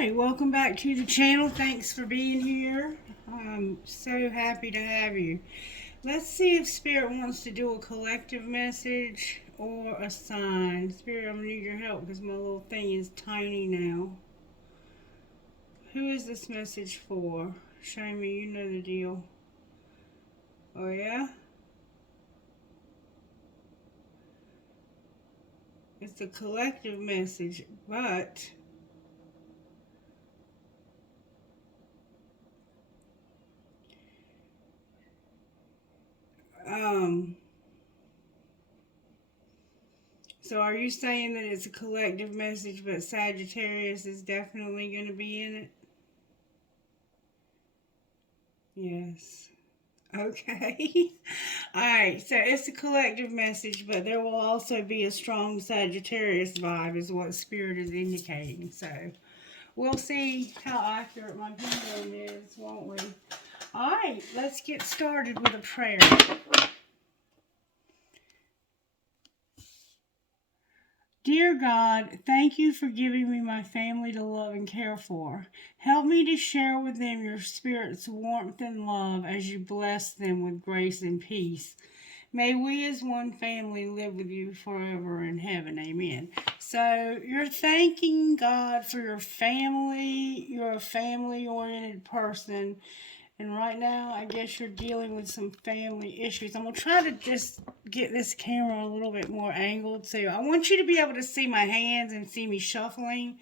Alright, welcome back to the channel. Thanks for being here. I'm so happy to have you. Let's see if Spirit wants to do a collective message or a sign. Spirit, I'm going to need your help because my little thing is tiny now. Who is this message for? Shamey, you know the deal. Oh, yeah? It's a collective message, but so are you saying that it's a collective message, but Sagittarius is definitely going to be in it? Yes. Okay. Alright, so it's a collective message, but there will also be a strong Sagittarius vibe, is what Spirit is indicating. So we'll see how accurate my pendulum is, won't we? Alright, let's get started with a prayer. Dear God, thank you for giving me my family to love and care for. Help me to share with them your Spirit's warmth and love as you bless them with grace and peace. May we as one family live with you forever in heaven. Amen. So you're thanking God for your family. You're a family-oriented person. And right now, I guess you're dealing with some family issues. I'm going to try to just get this camera a little bit more angled. So I want you to be able to see my hands and see me shuffling.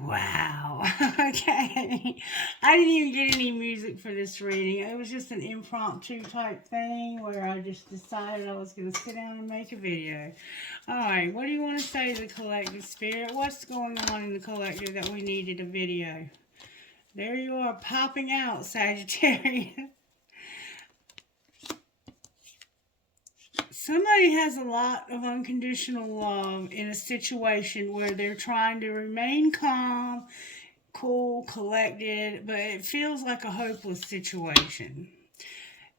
Wow. Okay. I didn't even get any music for this reading. It was just an impromptu type thing where I just decided I was going to sit down and make a video. Alright, what do you want to say to the collective, Spirit? What's going on in the collective that we needed a video? There you are, popping out, Sagittarius. Somebody has a lot of unconditional love in a situation where they're trying to remain calm, cool, collected, but it feels like a hopeless situation.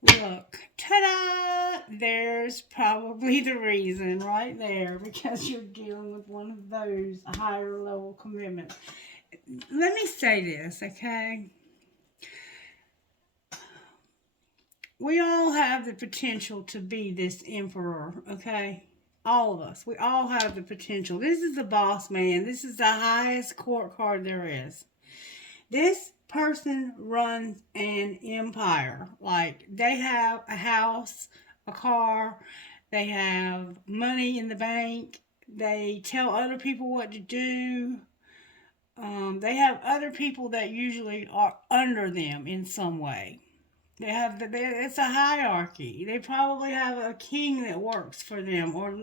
Look, ta-da! There's probably the reason right there, because you're dealing with one of those higher level commitments. Let me say this, okay? We all have the potential to be this emperor, okay? All of us. We all have the potential. This is the boss man. This is the highest court card there is. This person runs an empire. Like, they have a house, a car, they have money in the bank, they tell other people what to do. They have other people that usually are under them in some way. It's a hierarchy. They probably have a king that works for them, or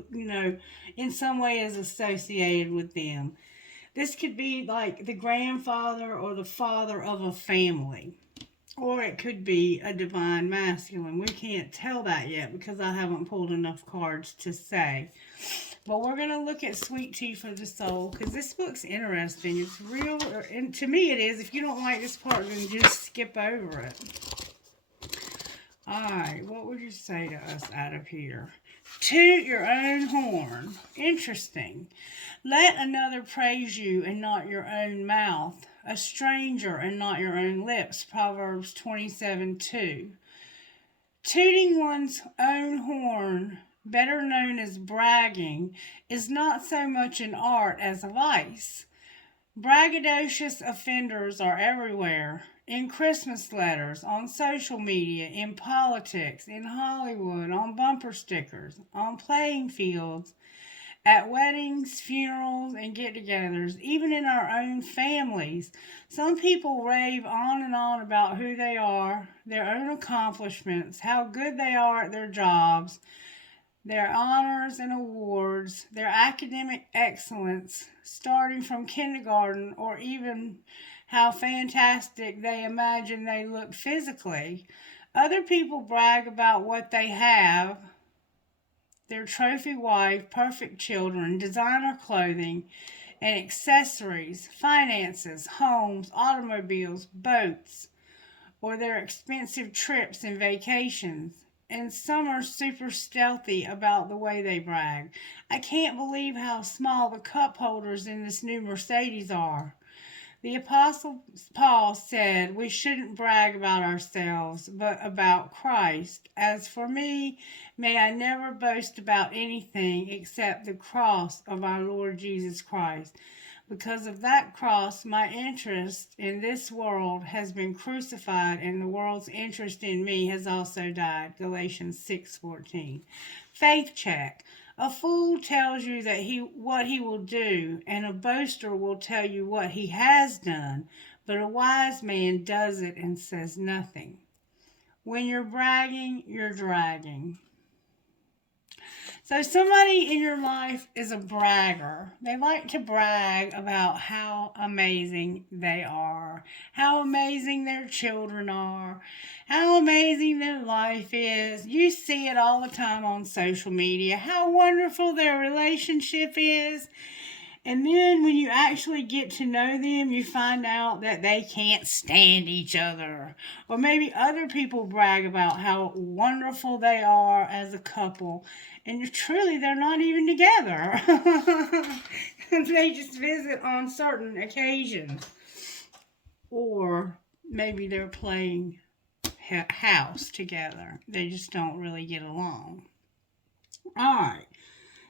in some way is associated with them. This could be like the grandfather or the father of a family, or it could be a divine masculine. We can't tell that yet because I haven't pulled enough cards to say. But we're going to look at Sweet Tea for the Soul, because this book's interesting. It's real, and to me it is. If you don't like this part, then just skip over it. Alright, what would you say to us out of here? Toot your own horn. Interesting. Let another praise you and not your own mouth. A stranger and not your own lips. Proverbs 27:2. Tooting one's own horn, better known as bragging, is not so much an art as a vice. Braggadocious offenders are everywhere. In Christmas letters, on social media, in politics, in Hollywood, on bumper stickers, on playing fields, at weddings, funerals, and get-togethers, even in our own families. Some people rave on and on about who they are, their own accomplishments, how good they are at their jobs, their honors and awards, their academic excellence, starting from kindergarten, or even how fantastic they imagine they look physically. Other people brag about what they have, their trophy wife, perfect children, designer clothing and accessories, finances, homes, automobiles, boats, or their expensive trips and vacations. And some are super stealthy about the way they brag. I can't believe how small the cup holders in this new Mercedes are. The Apostle Paul said we shouldn't brag about ourselves, but about Christ. As for me, may I never boast about anything except the cross of our Lord Jesus Christ. Because of that cross, my interest in this world has been crucified, and the world's interest in me has also died. Galatians 6:14. Faith check. A fool tells you that what he will do, and a boaster will tell you what he has done, but a wise man does it and says nothing. When you're bragging, you're dragging. So somebody in your life is a bragger. They like to brag about how amazing they are, how amazing their children are, how amazing their life is. You see it all the time on social media, how wonderful their relationship is. And then when you actually get to know them, you find out that they can't stand each other. Or maybe other people brag about how wonderful they are as a couple. And truly, they're not even together. They just visit on certain occasions. Or maybe they're playing house together. They just don't really get along. All right.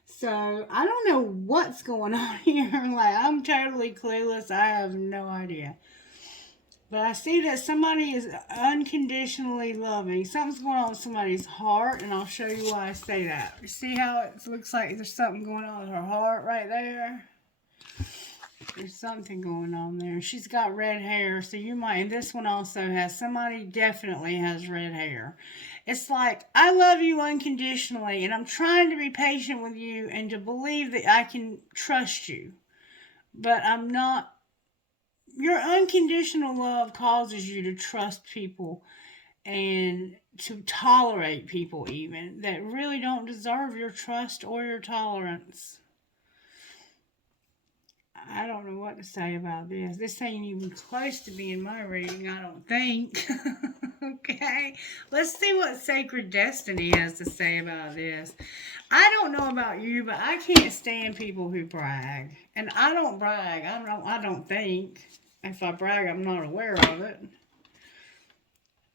So I don't know what's going on here. Like, I'm totally clueless. I have no idea. But I see that somebody is unconditionally loving. Something's going on with somebody's heart, and I'll show you why I say that. You see how it looks like there's something going on with her heart right there? There's something going on there. She's got red hair, so you might, and this one also has, somebody definitely has red hair. It's like, I love you unconditionally, and I'm trying to be patient with you and to believe that I can trust you. But I'm not. Your unconditional love causes you to trust people and to tolerate people even that really don't deserve your trust or your tolerance. I don't know what to say about this. This ain't even close to being my reading, I don't think. Okay, let's see what Sacred Destiny has to say about this. I don't know about you, but I can't stand people who brag. And I don't brag. I don't think. If I brag, I'm not aware of it.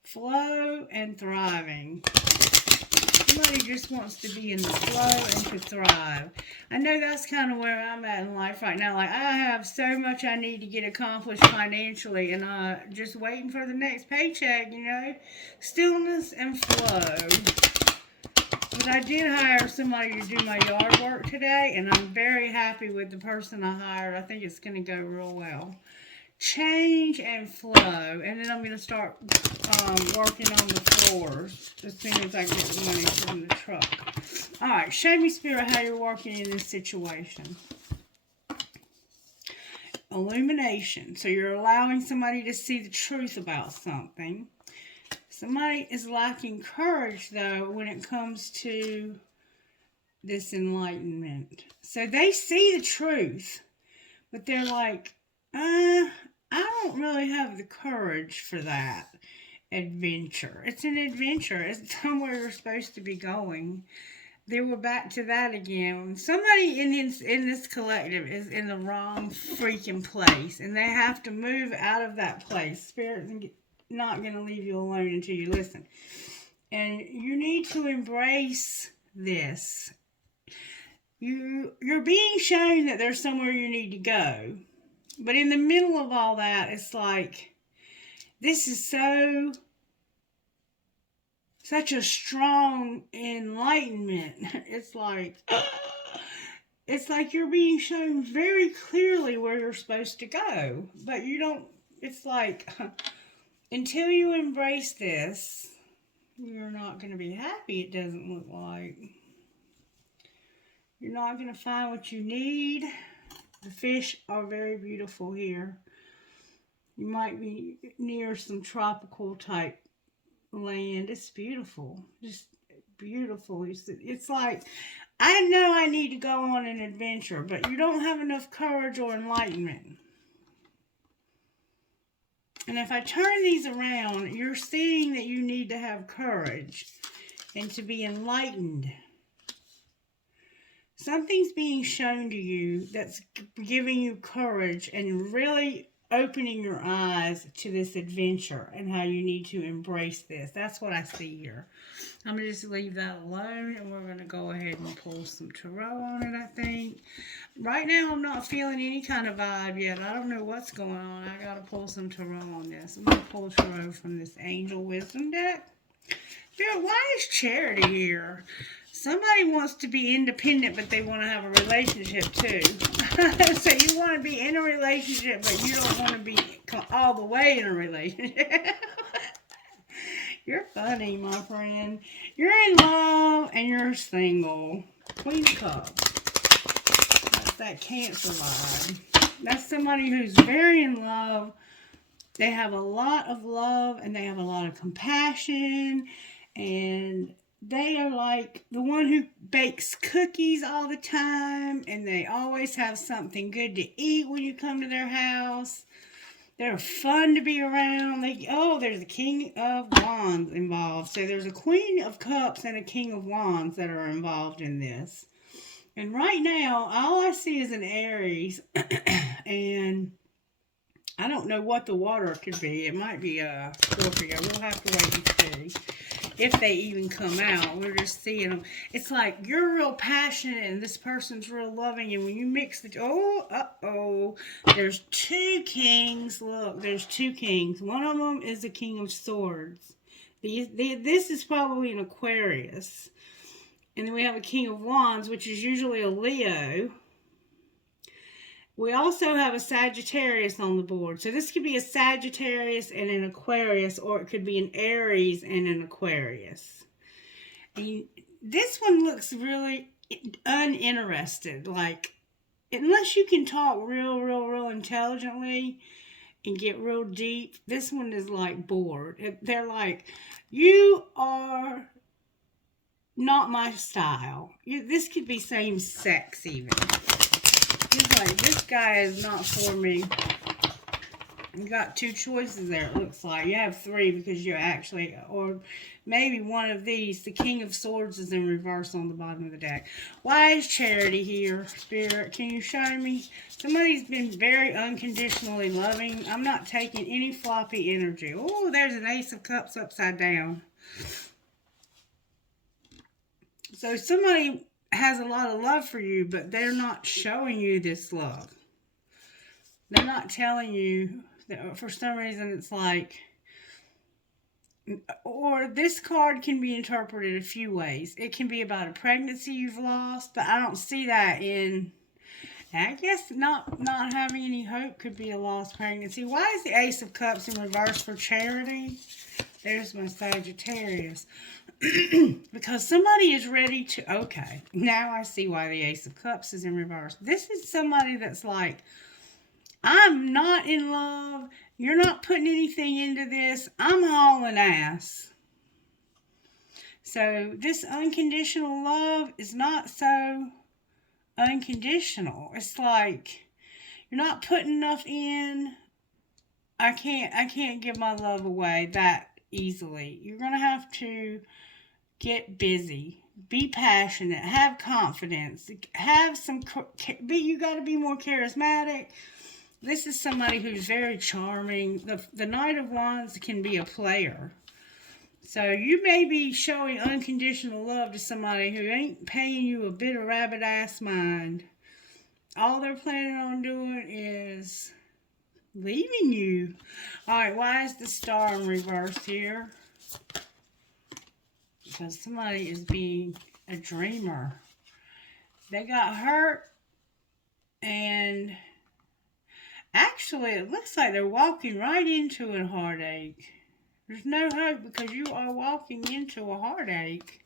Flow and thriving. Somebody just wants to be in the flow and to thrive. I know that's kind of where I'm at in life right now. Like, I have so much I need to get accomplished financially, and just waiting for the next paycheck, you know. Stillness and flow. But I did hire somebody to do my yard work today, and I'm very happy with the person I hired. I think it's going to go real well. Change and flow, and then I'm going to start working on the floors as soon as I get the money from the truck. Alright, show me, Spirit, how you're working in this situation. Illumination. So you're allowing somebody to see the truth about something. Somebody is lacking courage, though, when it comes to this enlightenment. So they see the truth, but they're like, I don't really have the courage for that adventure. It's an adventure. It's somewhere you're supposed to be going. Then we're back to that again. Somebody in this collective is in the wrong freaking place, and they have to move out of that place. Spirit's not going to leave you alone until you listen. And you need to embrace this. You're being shown that there's somewhere you need to go. But in the middle of all that, it's like, this is such a strong enlightenment. It's like you're being shown very clearly where you're supposed to go. But you don't, it's like, until you embrace this, you're not going to be happy, it doesn't look like. You're not going to find what you need. The fish are very beautiful here. You might be near some tropical type land. It's beautiful. Just beautiful. It's like, I know I need to go on an adventure, but you don't have enough courage or enlightenment. And if I turn these around, you're seeing that you need to have courage and to be enlightened. Something's being shown to you that's giving you courage and really opening your eyes to this adventure and how you need to embrace this. That's what I see here. I'm going to just leave that alone, and we're going to go ahead and pull some tarot on it, I think. Right now, I'm not feeling any kind of vibe yet. I don't know what's going on. I got to pull some tarot on this. I'm going to pull tarot from this Angel Wisdom deck. Dude, why is Charity here? Somebody wants to be independent, but they want to have a relationship too. So you want to be in a relationship, but you don't want to be all the way in a relationship. You're funny, my friend. You're in love and you're single. Queen of Cups. That's that Cancer vibe. That's somebody who's very in love. They have a lot of love and they have a lot of compassion. And they are like the one who bakes cookies all the time. And they always have something good to eat when you come to their house. They're fun to be around. There's a King of Wands involved. So there's a Queen of Cups and a King of Wands that are involved in this. And right now, all I see is an Aries. And I don't know what the water could be. It might be a Scorpio. We'll have to wait and see if they even come out. We're just seeing them. It's like you're real passionate and this person's real loving. And when you mix there's two kings. Look, there's two kings. One of them is the King of Swords. This is probably an Aquarius. And then we have a King of Wands, which is usually a Leo. We also have a Sagittarius on the board. So this could be a Sagittarius and an Aquarius, or it could be an Aries and an Aquarius. And this one looks really uninterested. Like, unless you can talk real intelligently and get real deep, this one is like bored. They're like, you are not my style. This could be same sex even. He's like, this guy is not for me. You got two choices there, it looks like. You have three because you actually, or maybe one of these. The King of Swords is in reverse on the bottom of the deck. Why is Charity here, Spirit? Can you show me? Somebody's been very unconditionally loving. I'm not taking any floppy energy. Oh, there's an Ace of Cups upside down. So somebody has a lot of love for you, but they're not showing you this love. They're not telling you that for some reason it's like, or this card can be interpreted a few ways. It can be about a pregnancy you've lost, but I don't see that in, I guess not having any hope could be a lost pregnancy. Why is the Ace of Cups in reverse for Charity? There's my Sagittarius. Because somebody is ready to, okay, now I see why the Ace of Cups is in reverse. This is somebody that's like, I'm not in love. You're not putting anything into this. I'm hauling ass. So this unconditional love is not so unconditional. It's like, you're not putting enough in. I can't give my love away that easily. You're going to have to get busy, be passionate, have confidence, have some, you got to be more charismatic. This is somebody who's very charming. The Knight of Wands can be a player. So you may be showing unconditional love to somebody who ain't paying you a bit of rabbit ass mind. All they're planning on doing is leaving you. Alright, why is the Star in reverse here? Because somebody is being a dreamer. They got hurt, and actually it looks like they're walking right into a heartache. There's no hope because you are walking into a heartache.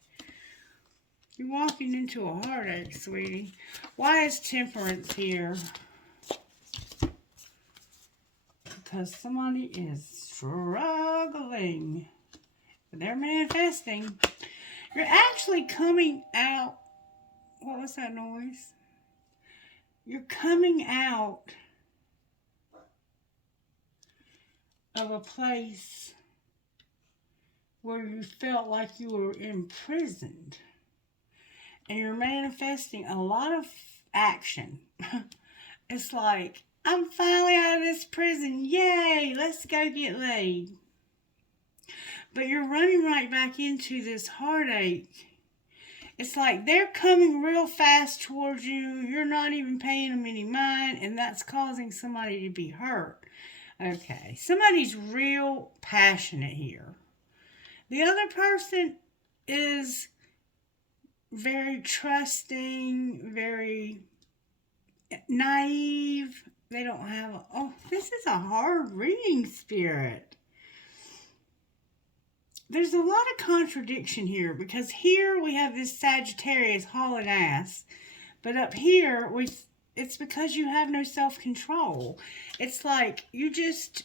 You're walking into a heartache, sweetie. Why is Temperance here? Because somebody is struggling. They're manifesting. You're actually coming out. What was that noise? You're coming out of a place where you felt like you were imprisoned. And you're manifesting a lot of action. It's like I'm finally out of this prison. Yay, let's go get laid. But you're running right back into this heartache. It's like they're coming real fast towards you. You're not even paying them any mind, and that's causing somebody to be hurt. Okay, somebody's real passionate here. The other person is very trusting, very naive. They don't have, oh, this is a hard reading, Spirit. There's a lot of contradiction here because here we have this Sagittarius hauling ass, but up here it's because you have no self-control. It's like you just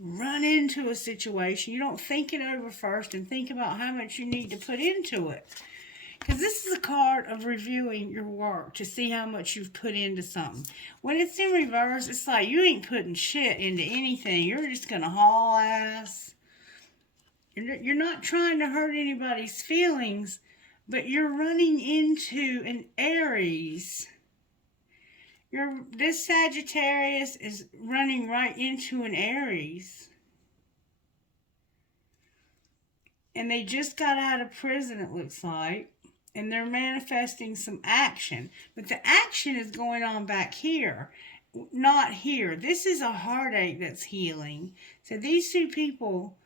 run into a situation. You don't think it over first and think about how much you need to put into it. Because this is a card of reviewing your work to see how much you've put into something. When it's in reverse, it's like you ain't putting shit into anything. You're just going to haul ass. You're not trying to hurt anybody's feelings, but you're running into an Aries. This Sagittarius is running right into an Aries. And they just got out of prison, it looks like. And they're manifesting some action. But the action is going on back here, not here. This is a heartache that's healing. So these two people,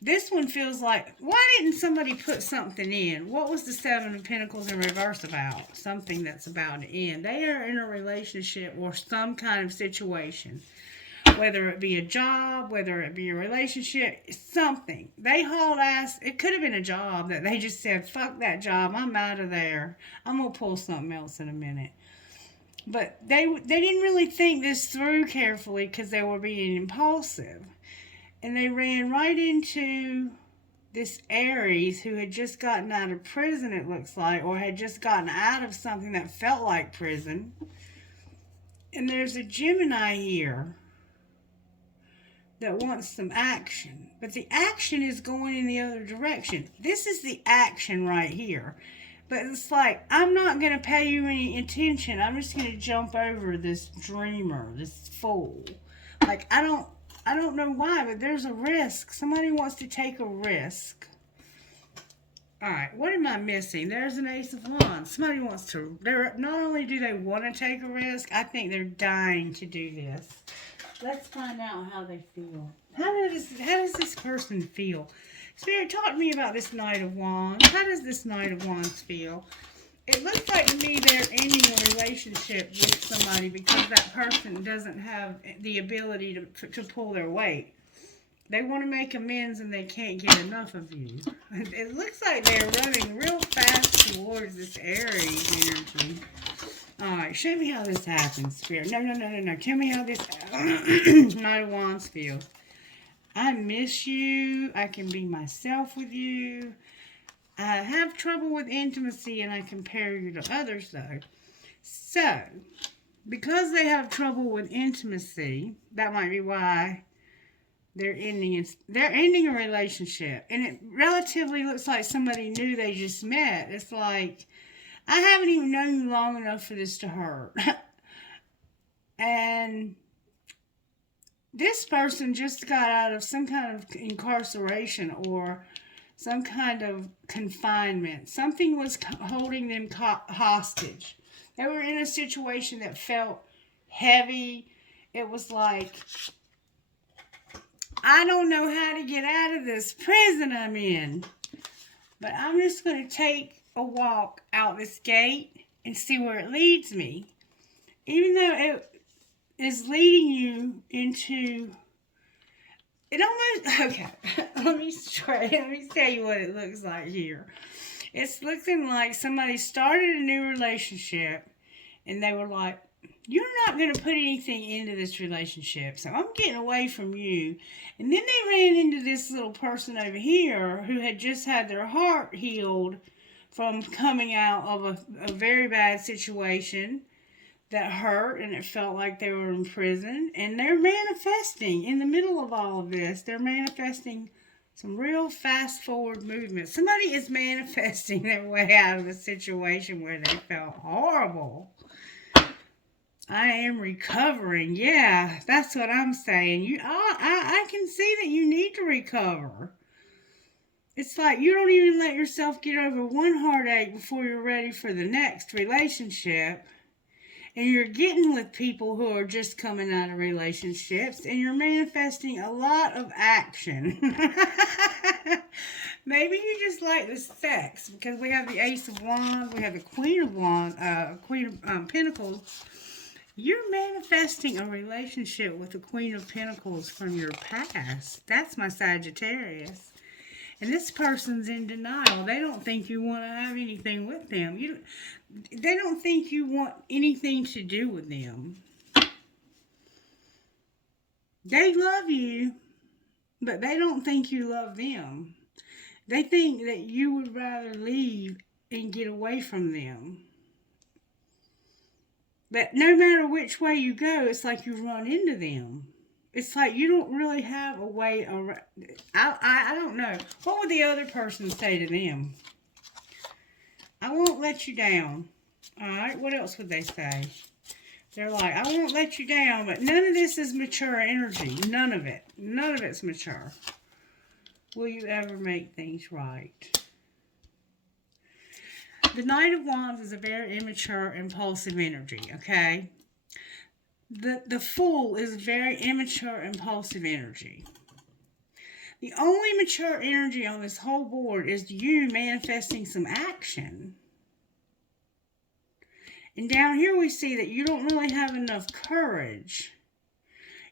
this one feels like, why didn't somebody put something in? What was the Seven of Pentacles in reverse about? Something that's about to end. They are in a relationship or some kind of situation. Whether it be a job, whether it be a relationship, something. They hauled ass. It could have been a job that they just said, fuck that job, I'm out of there. I'm going to pull something else in a minute. But they didn't really think this through carefully because they were being impulsive. And they ran right into this Aries who had just gotten out of prison, it looks like, or had just gotten out of something that felt like prison. And there's a Gemini here that wants some action. But the action is going in the other direction. This is the action right here. But it's like, I'm not going to pay you any attention. I'm just going to jump over this dreamer, this fool. Like, I don't know why, but there's a risk. Somebody wants to take a risk. Alright, what am I missing? There's an Ace of Wands. Somebody wants to, not only do they want to take a risk, I think they're dying to do this. Let's find out how they feel. How does this person feel? Spirit, talk to me about this Knight of Wands. How does this Knight of Wands feel? It looks like to me they're ending a relationship with somebody because that person doesn't have the ability to pull their weight. They want to make amends and they can't get enough of you. It looks like they're running real fast towards this Aries energy. Alright, show me how this happens, Spirit. No. Tell me how this Knight of Wands feels. I miss you. I can be myself with you. I have trouble with intimacy and I compare you to others, though. So, because they have trouble with intimacy, that might be why they're ending a relationship. And it relatively looks like somebody new they just met. It's like, I haven't even known you long enough for this to hurt. And this person just got out of some kind of incarceration or some kind of confinement. Something was holding them hostage. They were in a situation that felt heavy. It was like, I don't know how to get out of this prison I'm in. But I'm just going to take a walk out this gate and see where it leads me. Even though it is leading you into, it almost, okay, let me tell you what it looks like here. It's looking like somebody started a new relationship and they were like, you're not going to put anything into this relationship, so I'm getting away from you. And then they ran into this little person over here who had just had their heart healed from coming out of a very bad situation that hurt and it felt like they were in prison. And they're manifesting in the middle of all of this. They're manifesting some real fast forward movement. Somebody is manifesting their way out of a situation where they felt horrible. I am recovering. Yeah, that's what I'm saying. I can see that you need to recover. It's like you don't even let yourself get over one heartache before you're ready for the next relationship. And you're getting with people who are just coming out of relationships, and you're manifesting a lot of action. Maybe you just like the sex because we have the Ace of Wands, we have the Queen of Wands, Queen of Pentacles. You're manifesting a relationship with the Queen of Pentacles from your past. That's my Sagittarius. And this person's in denial. They don't think you want to have anything with them. They don't think you want anything to do with them. They love you, but they don't think you love them. They think that you would rather leave and get away from them. But no matter which way you go, it's like you run into them. It's like you don't really have a way around. I don't know. What would the other person say to them? I won't let you down. All right, what else would they say? They're like, I won't let you down, but none of this is mature energy. None of it. None of it's mature. Will you ever make things right? The Knight of Wands is a very immature, impulsive energy, okay? The Fool is very immature, impulsive energy. The only mature energy on this whole board is you manifesting some action. And down here we see that you don't really have enough courage.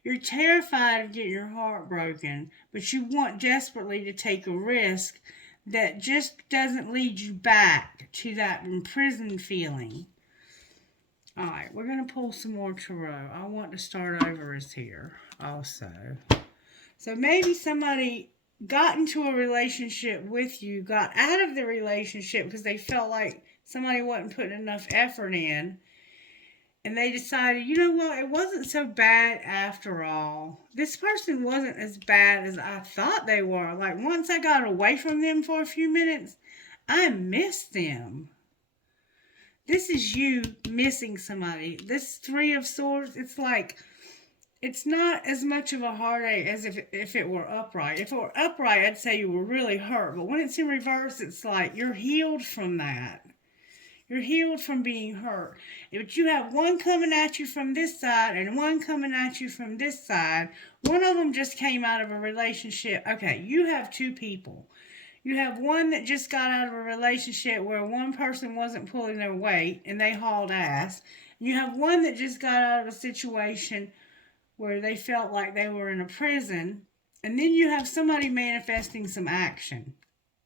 You're terrified of getting your heart broken, but you want desperately to take a risk that just doesn't lead you back to that imprisoned feeling. Alright, we're going to pull some more tarot. I want to start over is here also. So maybe somebody got into a relationship with you, got out of the relationship because they felt like somebody wasn't putting enough effort in. And they decided, you know what, it wasn't so bad after all. This person wasn't as bad as I thought they were. Like, once I got away from them for a few minutes, I missed them. This is you missing somebody. This Three of Swords, it's like, it's not as much of a heartache as if it were upright. If it were upright, I'd say you were really hurt. But when it's in reverse, it's like you're healed from that. You're healed from being hurt. But you have one coming at you from this side and one coming at you from this side. One of them just came out of a relationship. Okay, you have two people. You have one that just got out of a relationship where one person wasn't pulling their weight and they hauled ass. You have one that just got out of a situation where they felt like they were in a prison. And then you have somebody manifesting some action.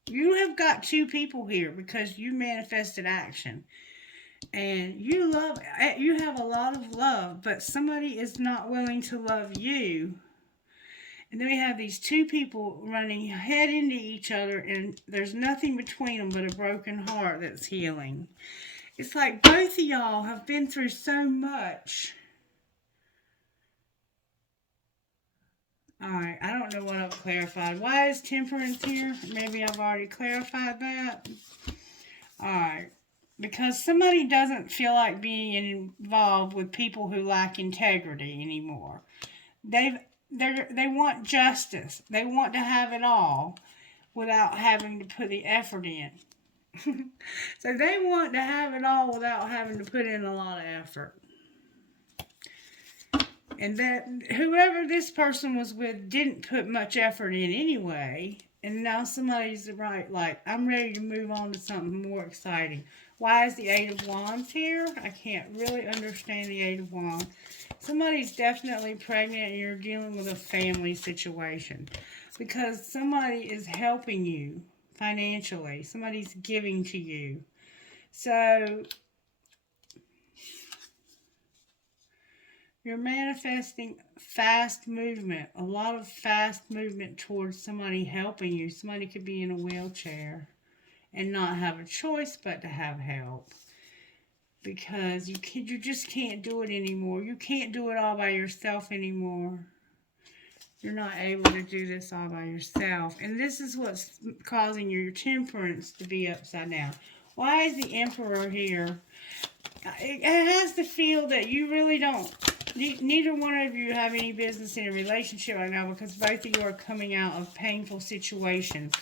You have got two people here because you manifested action. And you have a lot of love, but somebody is not willing to love you. And then we have these two people running head into each other, and there's nothing between them but a broken heart that's healing. It's like both of y'all have been through so much. Alright, I don't know what I've clarified. Why is temperance here? Maybe I've already clarified that. Alright, because somebody doesn't feel like being involved with people who lack integrity anymore. They want justice. They want to have it all without having to put the effort in. So they want to have it all without having to put in a lot of effort. And that whoever this person was with didn't put much effort in anyway. And now somebody's right, like, I'm ready to move on to something more exciting. Why is the Eight of Wands here? I can't really understand the Eight of Wands. Somebody's definitely pregnant and you're dealing with a family situation. Because somebody is helping you financially. Somebody's giving to you. So you're manifesting fast movement, a lot of fast movement towards somebody helping you. Somebody could be in a wheelchair and not have a choice but to have help. Because you just can't do it anymore. You can't do it all by yourself anymore. You're not able to do this all by yourself. And this is what's causing your temperance to be upside down. Why is the Emperor here? it has to feel that you really don't, neither one of you have any business in a relationship right now, because both of you are coming out of painful situations.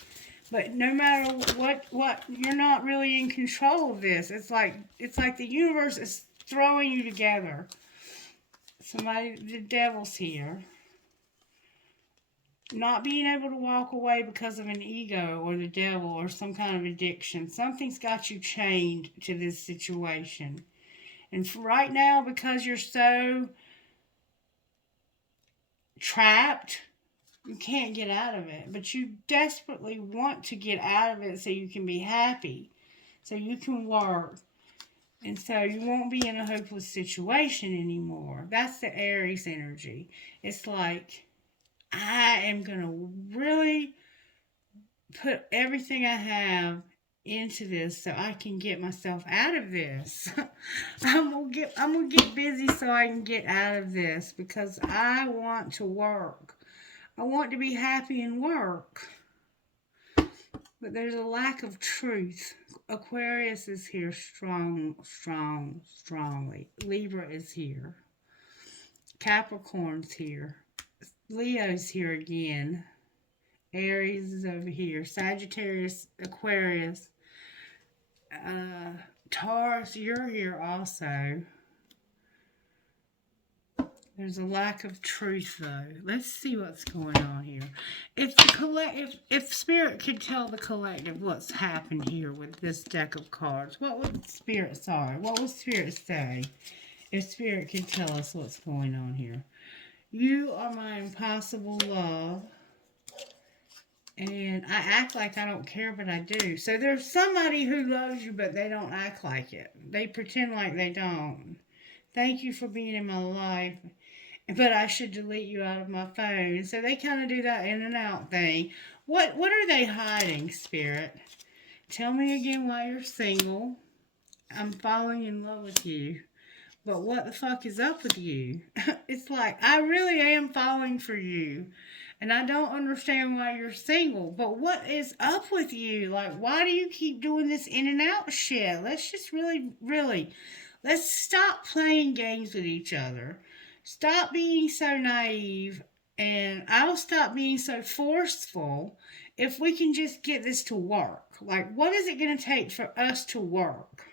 But no matter what, you're not really in control of this. It's like the universe is throwing you together. The devil's here. Not being able to walk away because of an ego or the devil or some kind of addiction. Something's got you chained to this situation. And for right now, because you're so trapped, you can't get out of it. But you desperately want to get out of it so you can be happy, so you can work, and so you won't be in a hopeless situation anymore. That's the Aries energy. It's like, I am going to really put everything I have into this so I can get myself out of this. I'm gonna get busy so I can get out of this, because I want to work. I want to be happy and work. But there's a lack of truth. Aquarius is here strongly. Libra is here. Capricorn's here. Leo's here again. Aries is over here. Sagittarius, Aquarius. Taurus, you're here also. There's a lack of truth, though. Let's see what's going on here. If Spirit could tell the collective what's happened here with this deck of cards, what would Spirit say? If Spirit could tell us what's going on here. You are my impossible love. And I act like I don't care, but I do. So there's somebody who loves you, but they don't act like it. They pretend like they don't. Thank you for being in my life, but I should delete you out of my phone. So they kind of do that in and out thing. What are they hiding, Spirit? Tell me again why you're single. I'm falling in love with you. But what the fuck is up with you? It's like, I really am falling for you. And I don't understand why you're single. But what is up with you? Like, why do you keep doing this in and out shit? Let's just really, let's stop playing games with each other. Stop being so naive. And I'll stop being so forceful if we can just get this to work. Like, what is it going to take for us to work?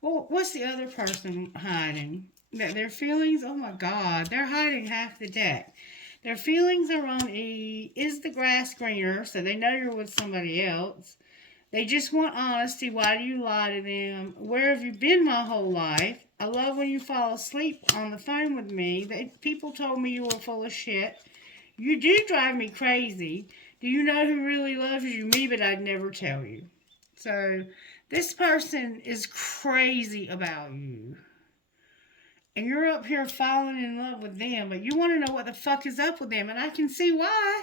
Well, what's the other person hiding? That their feelings? Oh my God, they're hiding half the deck. Their feelings are on E. Is the grass greener? So they know you're with somebody else. They just want honesty. Why do you lie to them? Where have you been my whole life? I love when you fall asleep on the phone with me. People told me you were full of shit. You do drive me crazy. Do you know who really loves you? Me, but I'd never tell you. So this person is crazy about you. And you're up here falling in love with them, but you want to know what the fuck is up with them, and I can see why.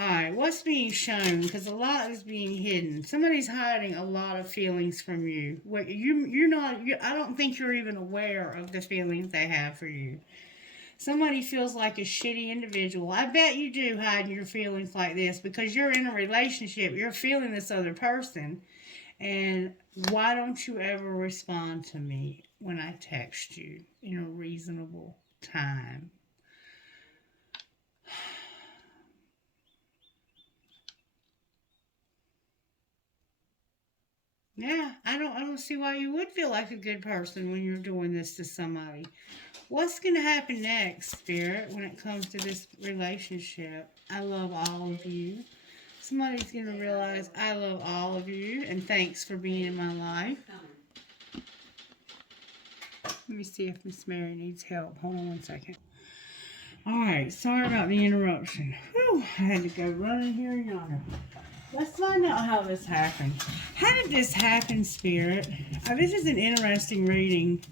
Alright, what's being shown? Because a lot is being hidden. Somebody's hiding a lot of feelings from you. I don't think you're even aware of the feelings they have for you. Somebody feels like a shitty individual. I bet you do hide your feelings like this, because you're in a relationship. You're feeling this other person. And why don't you ever respond to me when I text you in a reasonable time? Yeah, I don't see why you would feel like a good person when you're doing this to somebody. What's going to happen next, Spirit, when it comes to this relationship? I love all of you. Somebody's going to realize I love all of you, and thanks for being in my life. Let me see if Miss Mary needs help. Hold on one second. Alright, sorry about the interruption. Whew, I had to go running here and yonder. Let's find out how this happened. How did this happen, Spirit? This is an interesting reading.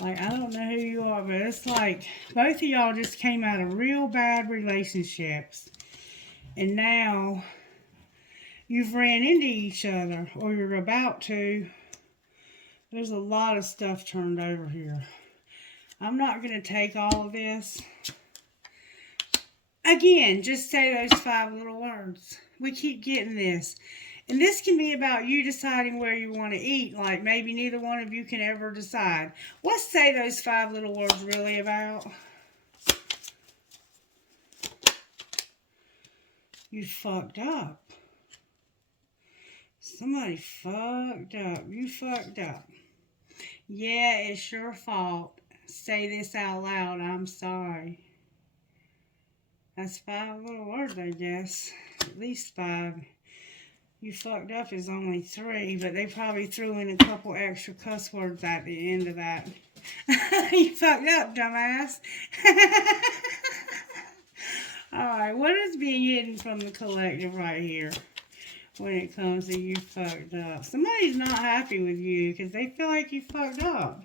Like, I don't know who you are, but it's like both of y'all just came out of real bad relationships. And now you've ran into each other, or you're about to. There's a lot of stuff turned over here. I'm not going to take all of this. Again, just say those 5 little words. We keep getting this. And this can be about you deciding where you want to eat. Like maybe neither one of you can ever decide. What's Say Those 5 Little Words really about? You fucked up. Somebody fucked up. You fucked up. Yeah, it's your fault. Say this out loud. I'm sorry. That's 5 little words, I guess. At least 5. You fucked up is only 3, but they probably threw in a couple extra cuss words at the end of that. You fucked up, dumbass. Alright, what is being hidden from the collective right here when it comes to you fucked up? Somebody's not happy with you because they feel like you fucked up.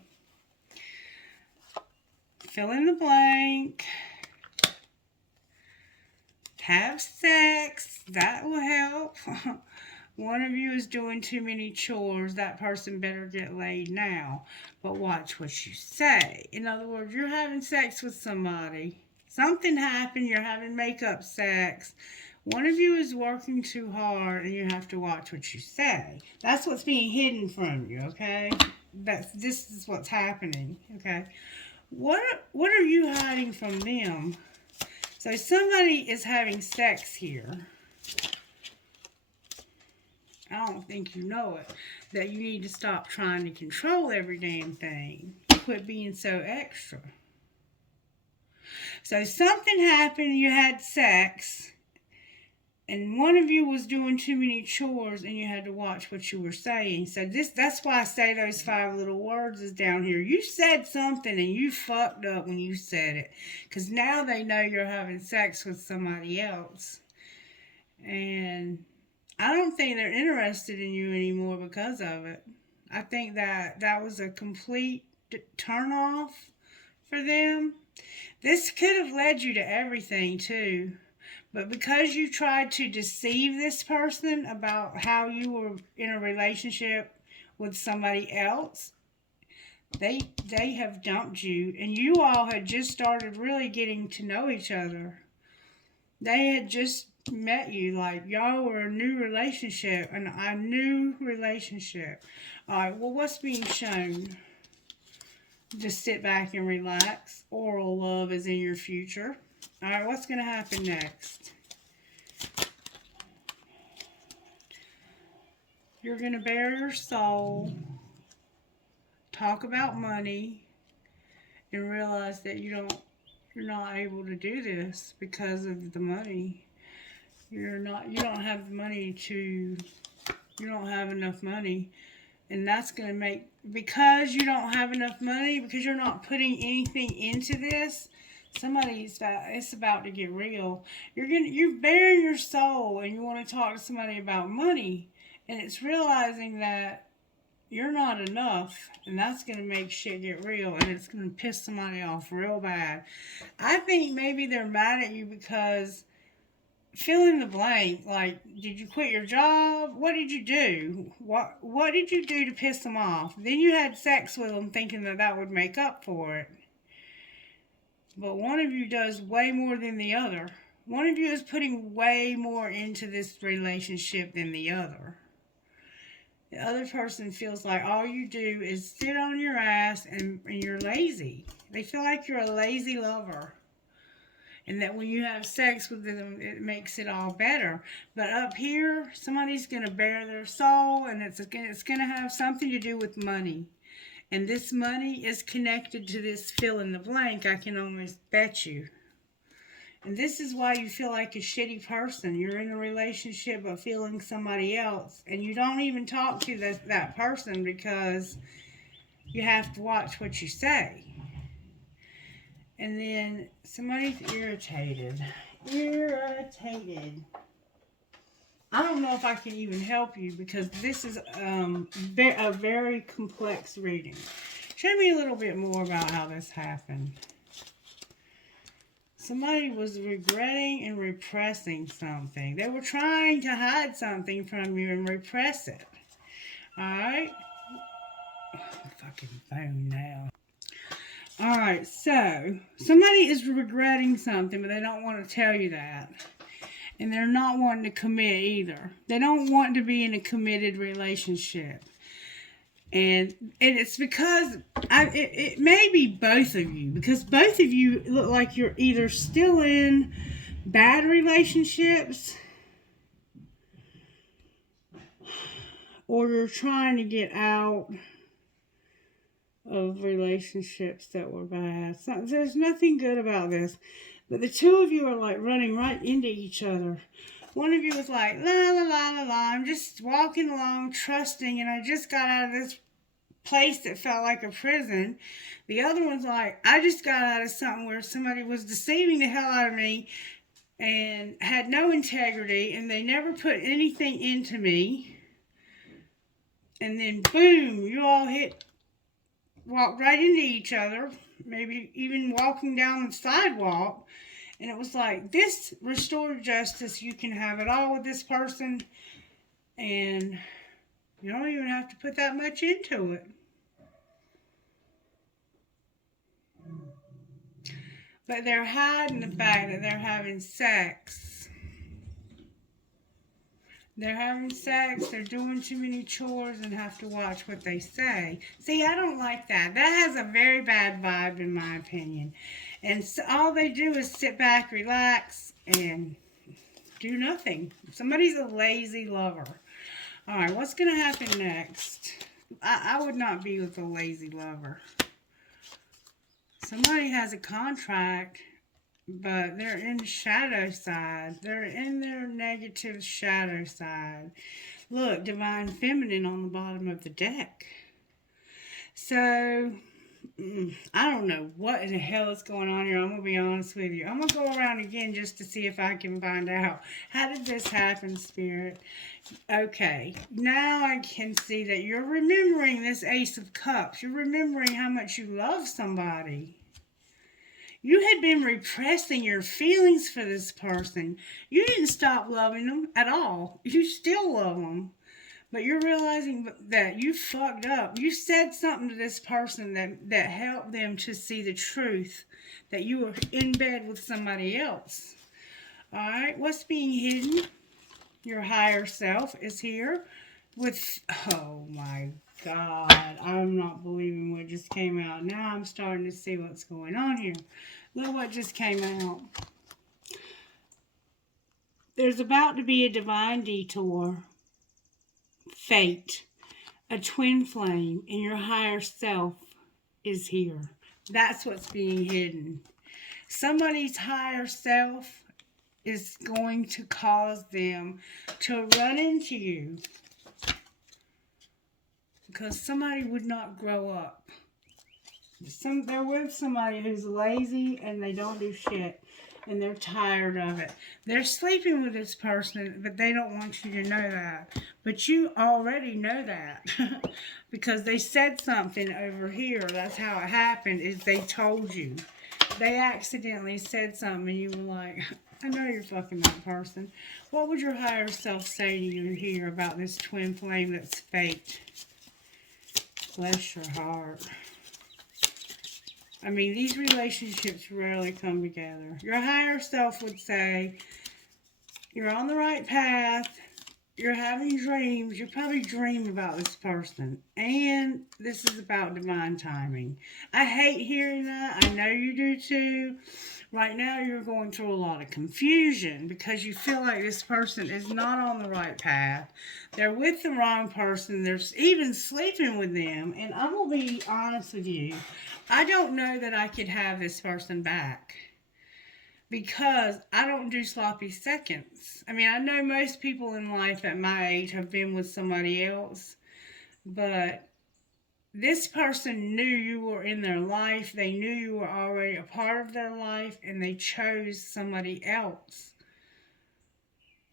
Fill in the blank. Have sex. That will help. One of you is doing too many chores. That person better get laid now. But watch what you say. In other words, you're having sex with somebody. Something happened. You're having makeup sex. One of you is working too hard, and you have to watch what you say. That's what's being hidden from you, okay? This is what's happening, okay? What are you hiding from them? So somebody is having sex here. I don't think you know it. That you need to stop trying to control every damn thing. Quit being so extra. So something happened, you had sex, and one of you was doing too many chores and you had to watch what you were saying. So that's why I say those 5 little words is down here. You said something and you fucked up when you said it. Because now they know you're having sex with somebody else. And I don't think they're interested in you anymore because of it. I think that was a complete turn off for them. This could have led you to everything too. But because you tried to deceive this person about how you were in a relationship with somebody else, they have dumped you. And you all had just started really getting to know each other. They had just met you. Like, y'all were a new relationship. A new relationship. Alright, well, what's being shown? Just sit back and relax. Oral love is in your future. Alright, what's going to happen next? You're going to bare your soul, talk about money, and realize that you're not able to do this because of the money. You don't have the money you don't have enough money. And that's going to make, because you don't have enough money, because you're not putting anything into this, it's about to get real. You're bearing your soul and you want to talk to somebody about money. And it's realizing that you're not enough. And that's going to make shit get real. And it's going to piss somebody off real bad. I think maybe they're mad at you because, fill in the blank, like, did you quit your job? What did you do? What did you do to piss them off? Then you had sex with them thinking that would make up for it. But one of you does way more than the other. One of you is putting way more into this relationship than the other. The other person feels like all you do is sit on your ass and you're lazy. They feel like you're a lazy lover. And that when you have sex with them, it makes it all better. But up here, somebody's going to bare their soul, and it's going to have something to do with money. And this money is connected to this fill in the blank, I can almost bet you. And this is why you feel like a shitty person. You're in a relationship but feeling somebody else. And you don't even talk to that person because you have to watch what you say. And then somebody's irritated. Irritated. I don't know if I can even help you because this is a very complex reading. Show me a little bit more about how this happened. Somebody was regretting and repressing something. They were trying to hide something from you and repress it. Alright? Fucking phone now. Alright, so somebody is regretting something, but they don't want to tell you that. And they're not wanting to commit either. They don't want to be in a committed relationship. And it's because it may be both of you, because both of you look like you're either still in bad relationships or you're trying to get out of relationships that were bad. So there's nothing good about this. But the two of you are like running right into each other. One of you was like, la la la la la, I'm just walking along, trusting, and I just got out of this place that felt like a prison. The other one's like, I just got out of something where somebody was deceiving the hell out of me and had no integrity, and they never put anything into me. And then boom, you all walked right into each other, maybe even walking down the sidewalk. And it was like, this restored justice, you can have it all with this person, and you don't even have to put that much into it. But they're hiding the fact that they're having sex. They're having sex, they're doing too many chores and have to watch what they say. See, I don't like that. That has a very bad vibe in my opinion. And so all they do is sit back, relax, and do nothing. Somebody's a lazy lover. Alright, what's going to happen next? I would not be with a lazy lover. Somebody has a contract, but they're in the shadow side. They're in their negative shadow side. Look, Divine Feminine on the bottom of the deck. So, I don't know what in the hell is going on here. I'm going to be honest with you. I'm going to go around again just to see if I can find out. How did this happen, Spirit? Okay, now I can see that you're remembering this Ace of Cups. You're remembering how much you love somebody. You had been repressing your feelings for this person. You didn't stop loving them at all. You still love them. But you're realizing that you fucked up. You said something to this person that helped them to see the truth. That you were in bed with somebody else. Alright, what's being hidden? Your higher self is here with, oh my God, I'm not believing what just came out. Now I'm starting to see what's going on here. Look what just came out. There's about to be a divine detour. Fate. A twin flame in your higher self is here. That's what's being hidden. Somebody's higher self is going to cause them to run into you. Because somebody would not grow up. They're with somebody who's lazy and they don't do shit. And they're tired of it. They're sleeping with this person, but they don't want you to know that. But you already know that. Because they said something over here. That's how it happened, is they told you. They accidentally said something and you were like, I know you're fucking that person. What would your higher self say to you here about this twin flame that's fake? Bless your heart. I mean, these relationships rarely come together. Your higher self would say, you're on the right path. You're having dreams. You probably dream about this person. And this is about divine timing. I hate hearing that. I know you do too. Right now, you're going through a lot of confusion because you feel like this person is not on the right path. They're with the wrong person. They're even sleeping with them. And I'm going to be honest with you. I don't know that I could have this person back because I don't do sloppy seconds. I mean, I know most people in life at my age have been with somebody else, but this person knew you were in their life. They knew you were already a part of their life, and they chose somebody else.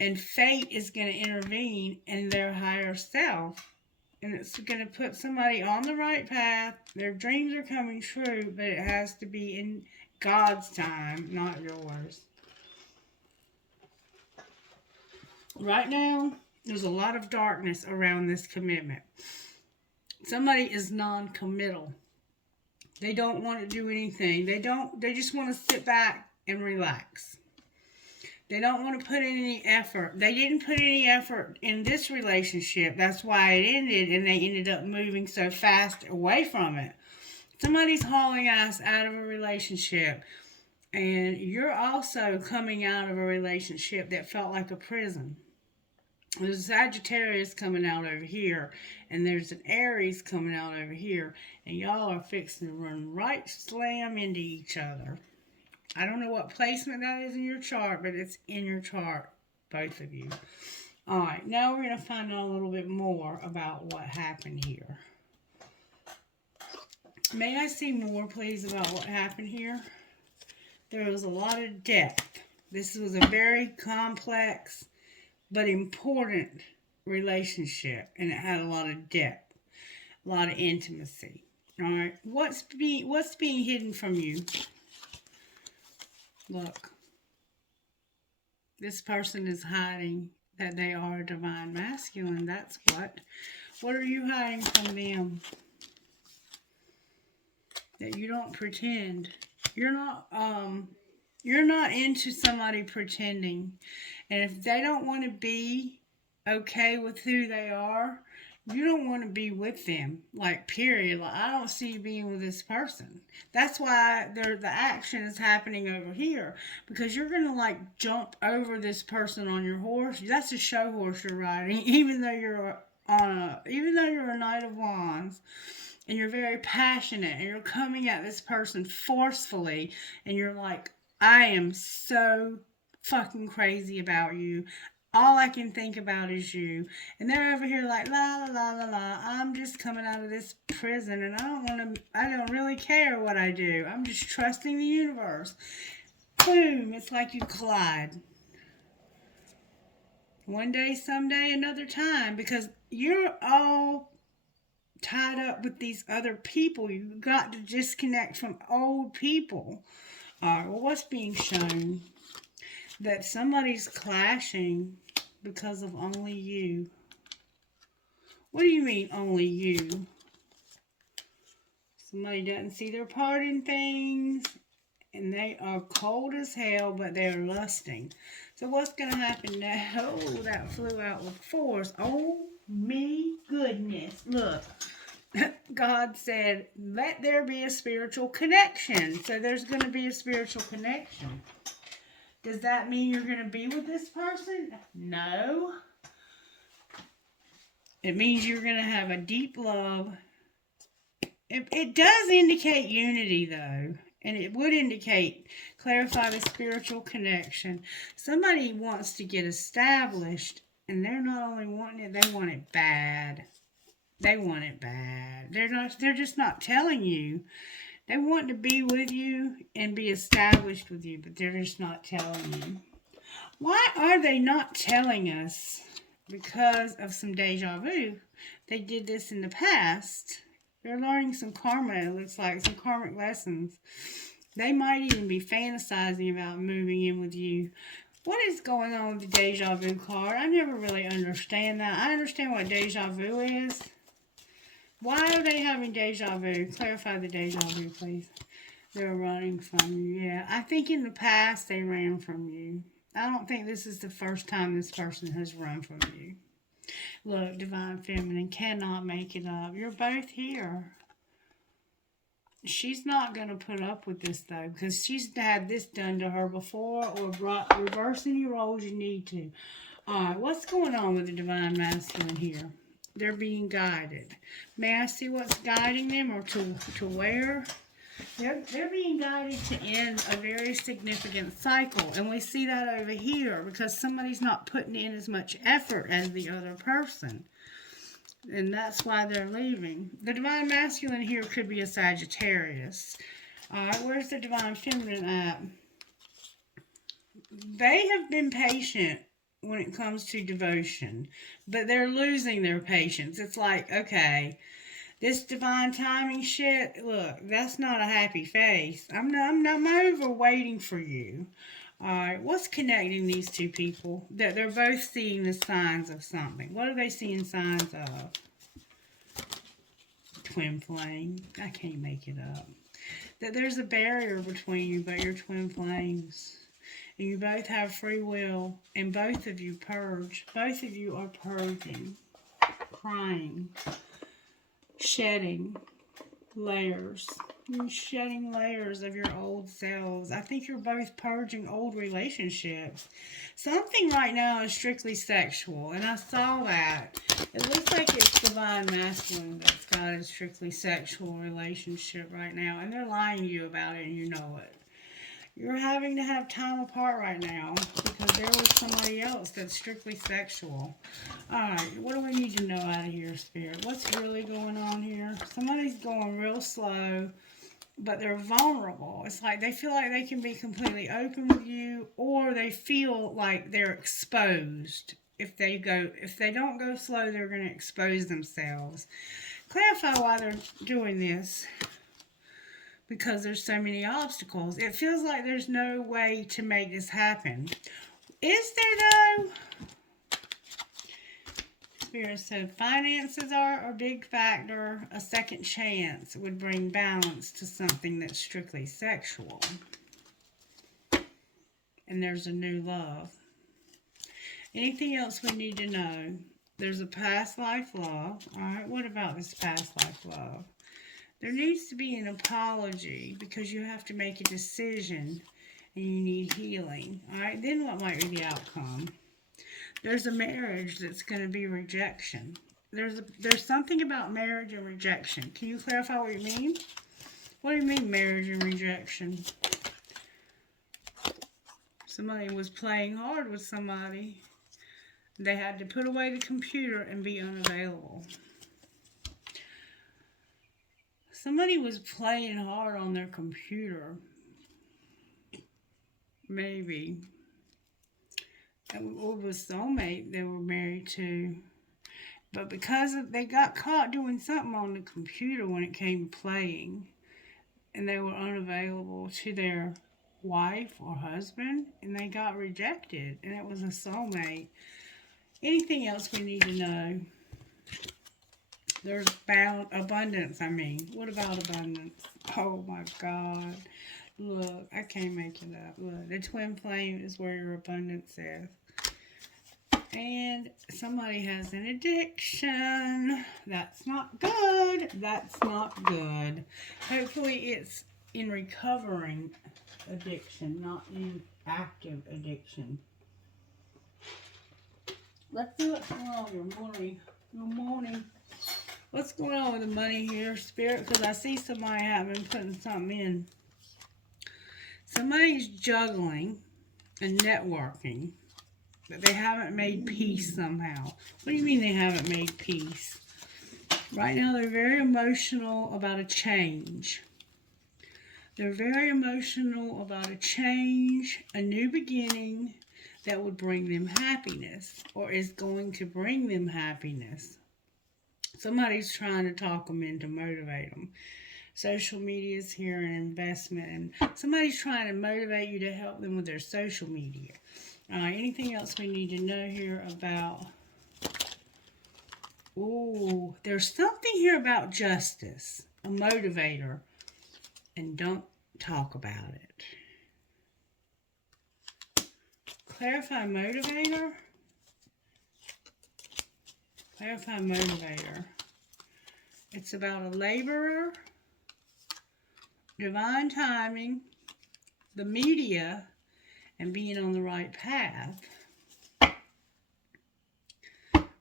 And fate is going to intervene in their higher self. And it's going to put somebody on the right path. Their dreams are coming true, but it has to be in God's time, not yours. Right now, there's a lot of darkness around this commitment. Somebody is non-committal. They don't want to do anything. They just want to sit back and relax. They don't want to put in any effort. They didn't put any effort in this relationship. That's why it ended, and they ended up moving so fast away from it. Somebody's hauling ass out of a relationship, and you're also coming out of a relationship that felt like a prison. There's a Sagittarius coming out over here, and there's an Aries coming out over here, and y'all are fixing to run right slam into each other. I don't know what placement that is in your chart, but it's in your chart, both of you. All right, now we're going to find out a little bit more about what happened here. May I see more, please, about what happened here? There was a lot of depth. This was a very complex but important relationship, and it had a lot of depth, a lot of intimacy. All right, what's being hidden from you? Look, this person is hiding that they are a divine masculine. That's what. What are you hiding from them? That you don't pretend. You're not into somebody pretending. And if they don't want to be okay with who they are, you don't want to be with them. Like, period. Like, I don't see you being with this person. That's why the action is happening over here. Because you're going to, like, jump over this person on your horse. That's a show horse you're riding. Even though you're a Knight of Wands. And you're very passionate. And you're coming at this person forcefully. And you're like, I am so fucking crazy about you. All I can think about is you. And they're over here like, la, la, la, la, la. I'm just coming out of this prison, and I don't really care what I do. I'm just trusting the universe. Boom, it's like you collide. One day, someday, another time, because you're all tied up with these other people. You've got to disconnect from old people. All right, well, what's being shown? That somebody's clashing because of only you. What do you mean, only you? Somebody doesn't see their part in things, and they are cold as hell, but they're lusting. So what's going to happen now? Oh, that flew out with force. Oh, me goodness. Look. God said, let there be a spiritual connection. So there's going to be a spiritual connection. Does that mean you're going to be with this person? No. It means you're going to have a deep love. It does indicate unity, though. And it would indicate, clarify the spiritual connection. Somebody wants to get established, and they're not only wanting it, they want it bad. They want it bad. They're just not telling you. They want to be with you and be established with you, but they're just not telling you. Why are they not telling us? Because of some deja vu. They did this in the past. They're learning some karma, it looks like, some karmic lessons. They might even be fantasizing about moving in with you. What is going on with the deja vu card? I never really understand that. I understand what deja vu is. Why are they having deja vu? Clarify the deja vu, please. They're running from you. Yeah, I think in the past they ran from you. I don't think this is the first time this person has run from you. Look, Divine Feminine cannot make it up. You're both here. She's not going to put up with this, though, because she's had this done to her before, or reverse any roles you need to. All right, what's going on with the Divine Masculine here? They're being guided. May I see what's guiding them, or to where? They're being guided to end a very significant cycle. And we see that over here because somebody's not putting in as much effort as the other person. And that's why they're leaving. The Divine Masculine here could be a Sagittarius. Alright, where's the Divine Feminine at? They have been patient when it comes to devotion, but they're losing their patience. It's like, okay, this divine timing shit, look, that's not a happy face. I'm over waiting for you. Alright, what's connecting these two people? That they're both seeing the signs of something. What are they seeing signs of? Twin flame. I can't make it up. That there's a barrier between you, but you're twin flames. And you both have free will, and both of you purge. Both of you are purging, crying, shedding layers. You're shedding layers of your old selves. I think you're both purging old relationships. Something right now is strictly sexual, and I saw that. It looks like it's divine masculine that's got a strictly sexual relationship right now, and they're lying to you about it, and you know it. You're having to have time apart right now because there was somebody else that's strictly sexual. Alright, what do we need to know out of here, Spirit? What's really going on here? Somebody's going real slow, but they're vulnerable. It's like they feel like they can be completely open with you, or they feel like they're exposed. If they don't go slow, they're going to expose themselves. Clarify why they're doing this. Because there's so many obstacles. It feels like there's no way to make this happen. Is there though? Spirit said finances are a big factor. A second chance would bring balance to something that's strictly sexual. And there's a new love. Anything else we need to know? There's a past life love. Alright, what about this past life love? There needs to be an apology because you have to make a decision and you need healing. Alright, then what might be the outcome? There's a marriage that's going to be rejection. There's something about marriage and rejection. Can you clarify what you mean? What do you mean marriage and rejection? Somebody was playing hard with somebody. They had to put away the computer and be unavailable. Somebody was playing hard on their computer. Maybe. It was soulmate they were married to. But because they got caught doing something on the computer when it came to playing, and they were unavailable to their wife or husband, and they got rejected, and it was a soulmate. Anything else we need to know? There's abundance, What about abundance? Oh my God. Look, I can't make it up. Look, the twin flame is where your abundance is. And somebody has an addiction. That's not good. That's not good. Hopefully it's in recovering addiction, not in active addiction. Let's see what's going on. Good morning. What's going on with the money here, Spirit? Because I see somebody having putting something in. Somebody's juggling and networking, but they haven't made peace somehow. What do you mean they haven't made peace? Right now they're very emotional about a change. They're very emotional about a change, a new beginning that would bring them happiness or is going to bring them happiness. Somebody's trying to talk them into motivate them. Social media is here, an investment, and somebody's trying to motivate you to help them with their social media. Anything else we need to know here about? Ooh, there's something here about justice, a motivator, and don't talk about it. Clarify motivator. Clarify motivator. It's about a laborer, divine timing, the media, and being on the right path.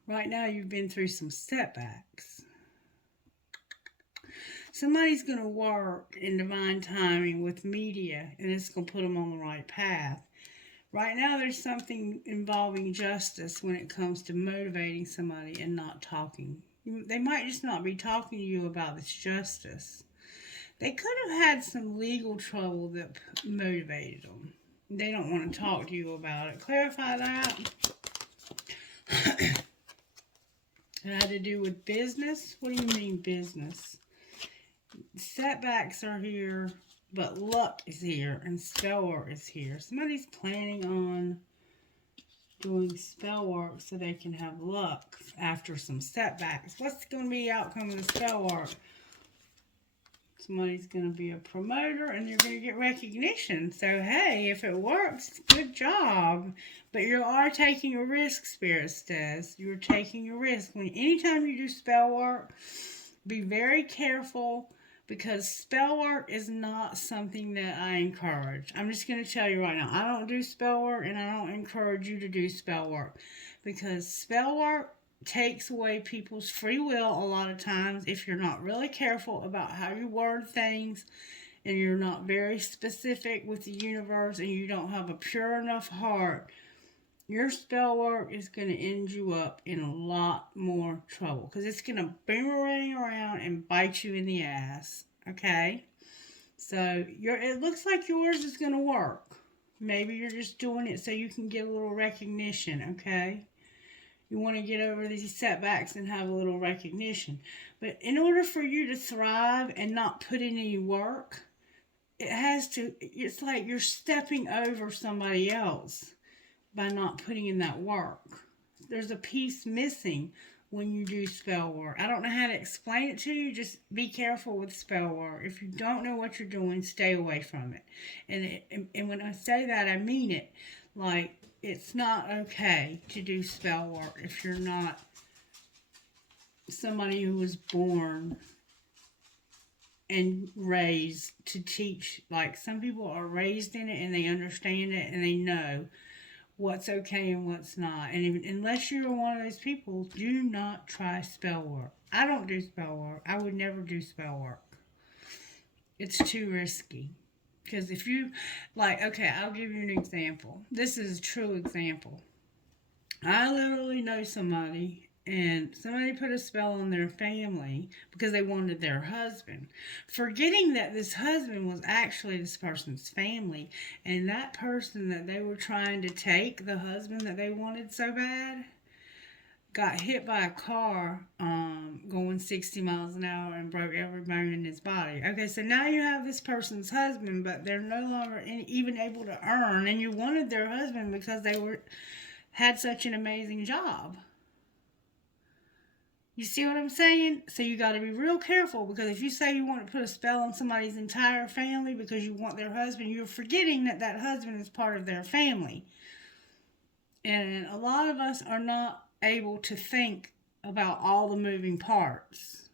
Right now you've been through some setbacks. Somebody's going to work in divine timing with media, and it's going to put them on the right path. Right now there's something involving justice when it comes to motivating somebody and not talking. They might just not be talking to you about this justice. They could have had some legal trouble that motivated them. They don't want to talk to you about it. Clarify that. It had to do with business. What do you mean business? Setbacks are here, but luck is here and spell work is here. Somebody's planning on doing spell work so they can have luck after some setbacks. What's going to be the outcome of the spell work? Somebody's going to be a promoter and you're going to get recognition. So, hey, if it works, good job. But you are taking a risk, Spirit says. You're taking a risk. Anytime you do spell work, be very careful because spell work is not something that I encourage. I'm just going to tell you right now, I don't do spell work and I don't encourage you to do spell work because spell work takes away people's free will a lot of times if you're not really careful about how you word things and you're not very specific with the universe and you don't have a pure enough heart. Your spell work is going to end you up in a lot more trouble because it's going to boomerang around and bite you in the ass. Okay? So it looks like yours is going to work. Maybe you're just doing it so you can get a little recognition. Okay? You want to get over these setbacks and have a little recognition. But in order for you to thrive and not put in any work, it's like you're stepping over somebody else by not putting in that work. There's a piece missing when you do spell work. I don't know how to explain it to you. Just be careful with spell work. If you don't know what you're doing, stay away from it. And when I say that, I mean it. Like, it's not okay to do spell work if you're not somebody who was born and raised to teach. Like, some people are raised in it and they understand it and they know what's okay and what's not. And unless you're one of those people, do not try spell work. I don't do spell work. I would never do spell work. It's too risky. Because if you, okay, I'll give you an example. This is a true example. I literally know somebody, and somebody put a spell on their family because they wanted their husband, forgetting that this husband was actually this person's family, and that person that they were trying to take, the husband that they wanted so bad, got hit by a car going 60 miles an hour and broke every bone in his body. Okay, so now you have this person's husband, but they're no longer even able to earn, and you wanted their husband because they had such an amazing job. You see what I'm saying? So you got to be real careful, because if you say you want to put a spell on somebody's entire family because you want their husband, you're forgetting that that husband is part of their family. And a lot of us are not able to think about all the moving parts.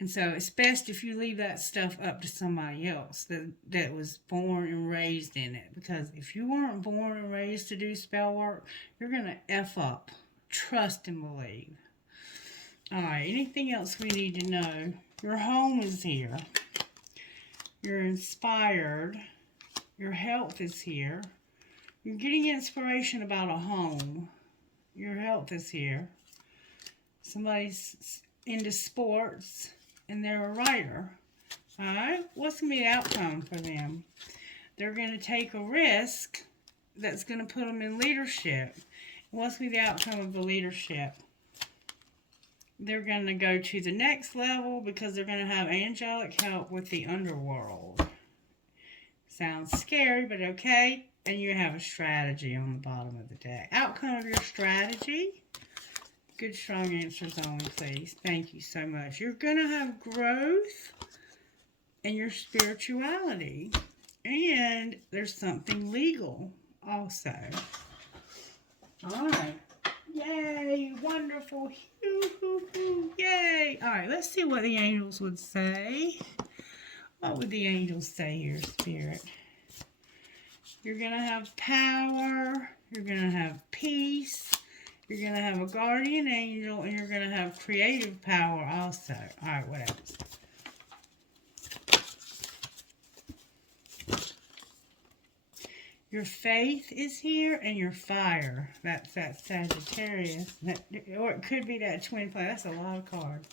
And so it's best if you leave that stuff up to somebody else that was born and raised in it. Because if you weren't born and raised to do spell work, you're going to F up. Trust and believe. Alright, anything else we need to know? Your home is here. You're inspired. Your health is here. You're getting inspiration about a home. Your health is here. Somebody's into sports and they're a writer. Alright, what's going to be the outcome for them? They're going to take a risk that's going to put them in leadership. What's going to be the outcome of the leadership? They're going to go to the next level because they're going to have angelic help with the underworld. Sounds scary, but okay. And you have a strategy on the bottom of the deck. Outcome of your strategy. Good, strong answers only, please. Thank you so much. You're going to have growth in your spirituality. And there's something legal also. All right. Yay. Wonderful. Yay. All right. Let's see what the angels would say. What would the angels say here, Spirit? You're going to have power. You're going to have peace. You're going to have a guardian angel. And you're going to have creative power also. All right. What else? Your faith is here, and your fire. That's that Sagittarius. Or it could be that twin flame. That's a lot of cards.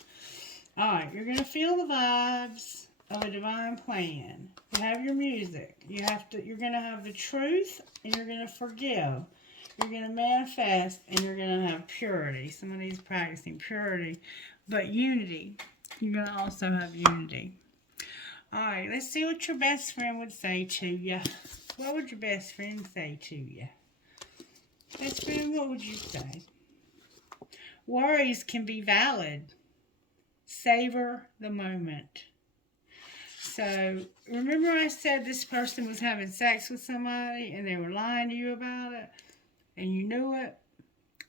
Alright, you're going to feel the vibes of a divine plan. You have your music. You're going to have the truth, and you're going to forgive. You're going to manifest, and you're going to have purity. Somebody's practicing purity. But unity. You're going to also have unity. Alright, let's see what your best friend would say to you. What would your best friend say to you? Best friend, what would you say? Worries can be valid. Savor the moment. So, remember I said this person was having sex with somebody and they were lying to you about it? And you knew it?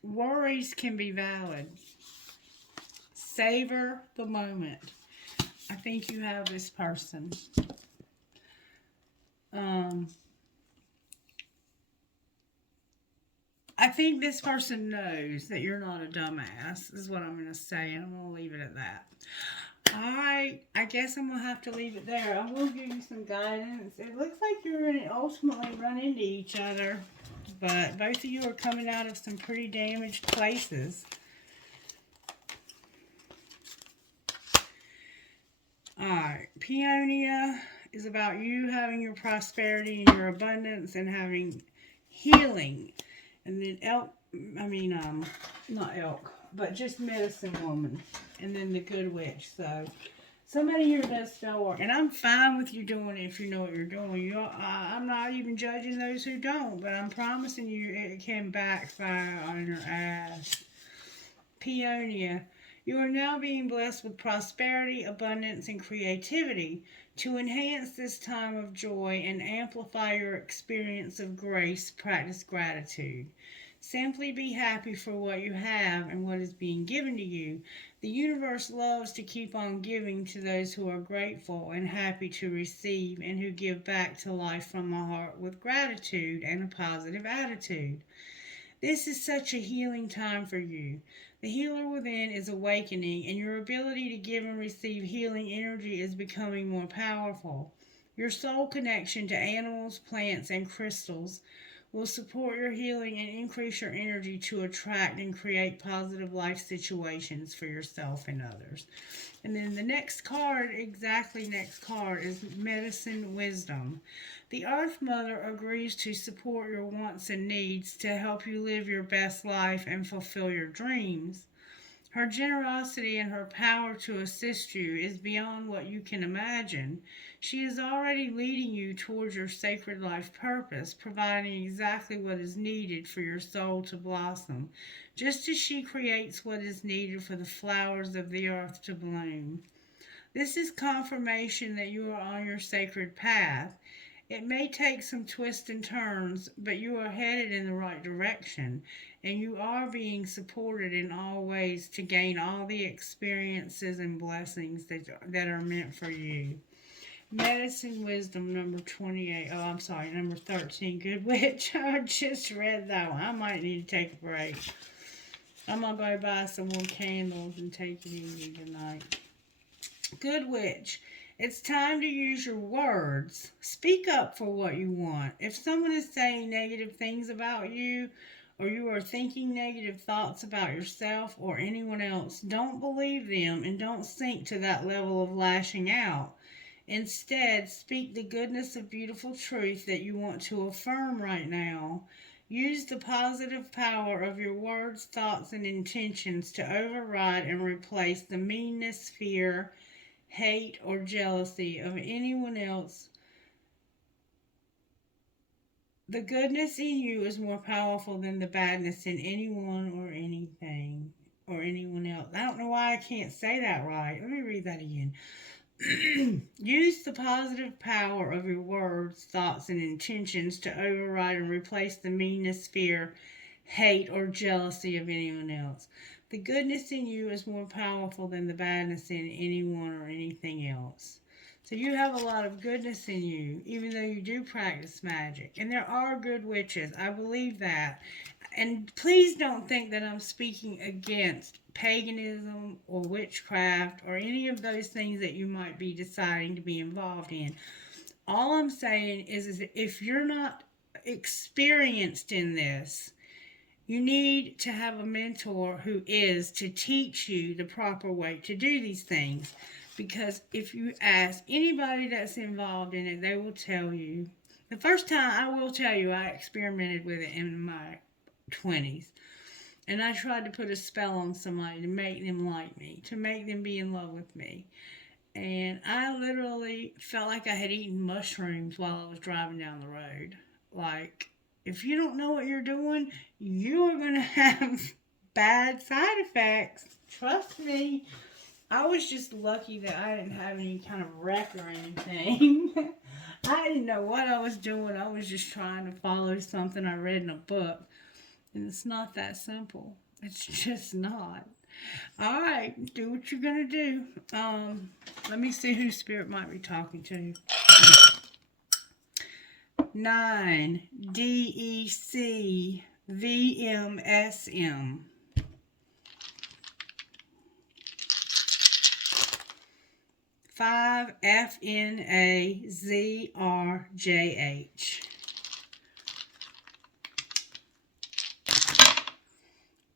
Worries can be valid. Savor the moment. I think you have this person. Um, I think this person knows that you're not a dumbass, is what I'm going to say, and I'm going to leave it at that. I guess I'm going to have to leave it there. I will give you some guidance. It looks like you're going to ultimately run into each other, but both of you are coming out of some pretty damaged places. Alright, Peonia is about you having your prosperity and your abundance and having healing. And then not elk, but just medicine woman. And then the good witch. So, somebody here does spell work. And I'm fine with you doing it if you know what you're doing. I'm not even judging those who don't, but I'm promising you it can backfire on your ass. Peonia, you are now being blessed with prosperity, abundance, and creativity. To enhance this time of joy and amplify your experience of grace, practice gratitude. Simply be happy for what you have and what is being given to you. The universe loves to keep on giving to those who are grateful and happy to receive and who give back to life from the heart with gratitude and a positive attitude. This is such a healing time for you. The healer within is awakening, and your ability to give and receive healing energy is becoming more powerful. Your soul connection to animals, plants, and crystals will support your healing and increase your energy to attract and create positive life situations for yourself and others. And then the next card, is Medicine Wisdom. The Earth Mother agrees to support your wants and needs to help you live your best life and fulfill your dreams. Her generosity and her power to assist you is beyond what you can imagine. She is already leading you towards your sacred life purpose, providing exactly what is needed for your soul to blossom, just as she creates what is needed for the flowers of the earth to bloom. This is confirmation that you are on your sacred path. It may take some twists and turns, but you are headed in the right direction, and you are being supported in all ways to gain all the experiences and blessings that are meant for you. Medicine Wisdom number 28. Oh, I'm sorry, number 13. Good Witch. I just read that one. I might need to take a break. I'm going to go buy some more candles and take it easy tonight. Good Witch. It's time to use your words. Speak up for what you want. If someone is saying negative things about you, or you are thinking negative thoughts about yourself or anyone else, don't believe them and don't sink to that level of lashing out. Instead, speak the goodness of beautiful truth that you want to affirm right now. Use the positive power of your words, thoughts, and intentions to override and replace the meanness, fear, hate, or jealousy of anyone else. The goodness in you is more powerful than the badness in anyone or anything or anyone else. I don't know why I can't say that right. Let me read that again. Use the positive power of your words, thoughts, and intentions to override and replace the meanness, fear, hate, or jealousy of anyone else. The goodness in you is more powerful than the badness in anyone or anything else. So you have a lot of goodness in you, even though you do practice magic. And there are good witches. I believe that. And please don't think that I'm speaking against paganism or witchcraft or any of those things that you might be deciding to be involved in. All I'm saying is if you're not experienced in this, you need to have a mentor who is to teach you the proper way to do these things. Because if you ask anybody that's involved in it, they will tell you. The first time, I will tell you, I experimented with it in my 20s. And I tried to put a spell on somebody to make them like me, to make them be in love with me. And I literally felt like I had eaten mushrooms while I was driving down the road. Like, if you don't know what you're doing, you are going to have bad side effects. Trust me. I was just lucky that I didn't have any kind of wreck or anything. I didn't know what I was doing. I was just trying to follow something I read in a book. And it's not that simple. It's just not. All right, do what you're going to do. Let me see who Spirit might be talking to. 9, DEC, VMSM. 5, FNAZRJH.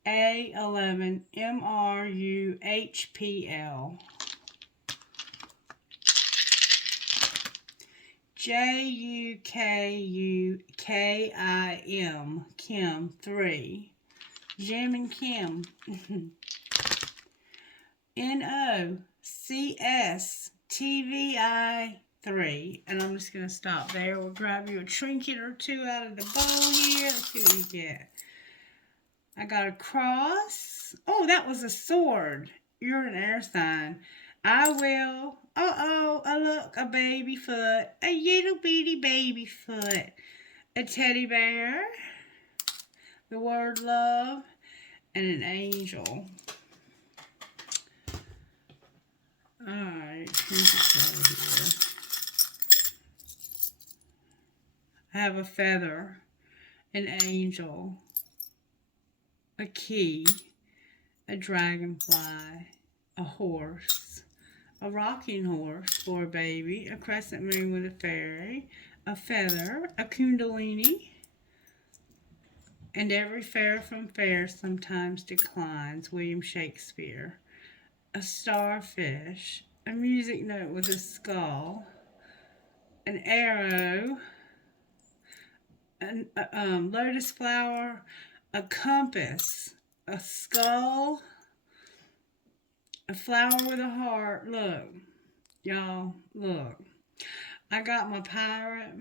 11, MRUHPL. JUKUKIM, Kim 3. Jim and Kim. NOCSTVI 3. And I'm just going to stop there. We'll grab you a trinket or two out of the bowl here. Let's see what you get. I got a cross. Oh, that was a sword. You're an air sign. I will. Look, a baby foot. A little bitty baby foot. A teddy bear. The word love. And an angel. Alright, trinkets over here. I have a feather. An angel. A key. A dragonfly. A horse. A rocking horse for a baby, a crescent moon with a fairy, a feather, a kundalini, and every fair from fair sometimes declines, William Shakespeare, a starfish, a music note with a skull, an arrow, a lotus flower, a compass, a skull, a flower with a heart. Look, y'all, look. I got my pirate.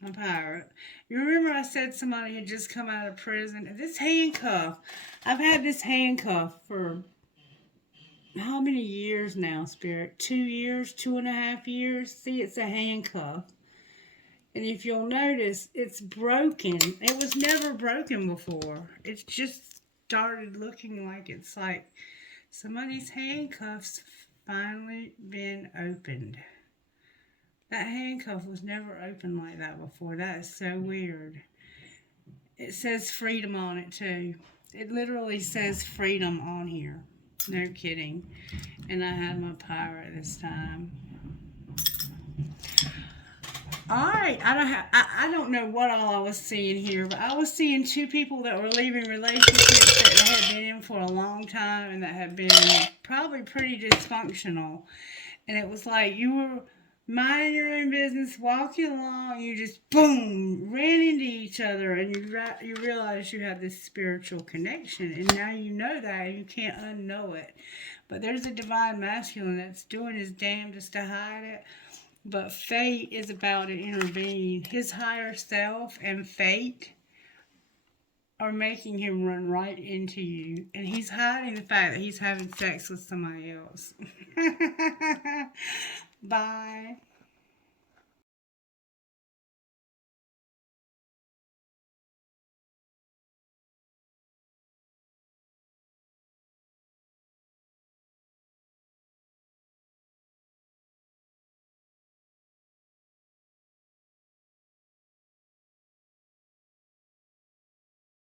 My pirate. You remember I said somebody had just come out of prison? This handcuff. I've had this handcuff for how many years now, Spirit? 2 years, 2.5 years. See, it's a handcuff. And if you'll notice, it's broken. It was never broken before. It's just started looking like it's like somebody's handcuffs finally been opened. That handcuff was never opened like that before. That is so weird. It says freedom on it too. It literally says freedom on here. No kidding. And I had my pirate this time. Alright, I don't know what all I was seeing here, but I was seeing 2 people that were leaving relationships that they had been in for a long time and that had been probably pretty dysfunctional. And it was like you were minding your own business, walking along, you just boom, ran into each other, and you realize you have this spiritual connection, and now you know that, and you can't unknow it. But there's a divine masculine that's doing his damnedest to hide it. But fate is about to intervene. His higher self and fate are making him run right into you. And he's hiding the fact that he's having sex with somebody else. Bye.